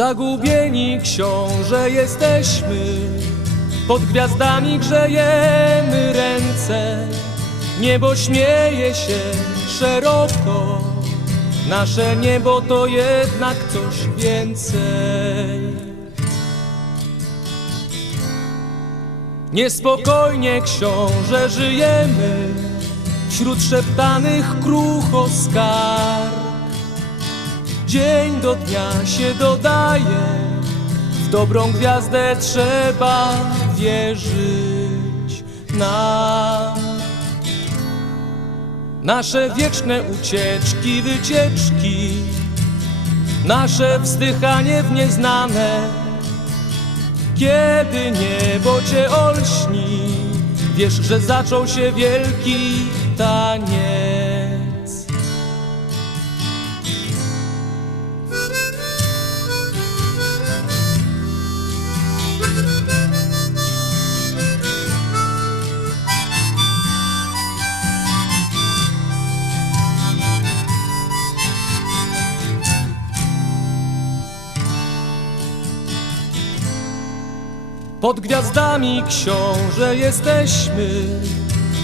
Zagubieni książę jesteśmy, pod gwiazdami grzejemy ręce. Niebo śmieje się szeroko, nasze niebo to jednak coś więcej. Niespokojnie książę żyjemy, wśród szeptanych krucho skarg. Dzień do dnia się dodaje, w dobrą gwiazdę trzeba wierzyć nam. Nasze wieczne ucieczki, wycieczki, nasze wzdychanie w nieznane. Kiedy niebo cię olśni, wiesz, że zaczął się wielki Pod gwiazdami książę jesteśmy,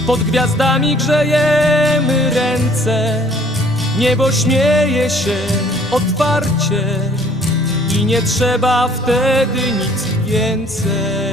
pod gwiazdami grzejemy ręce. Niebo śmieje się otwarcie i nie trzeba wtedy nic więcej.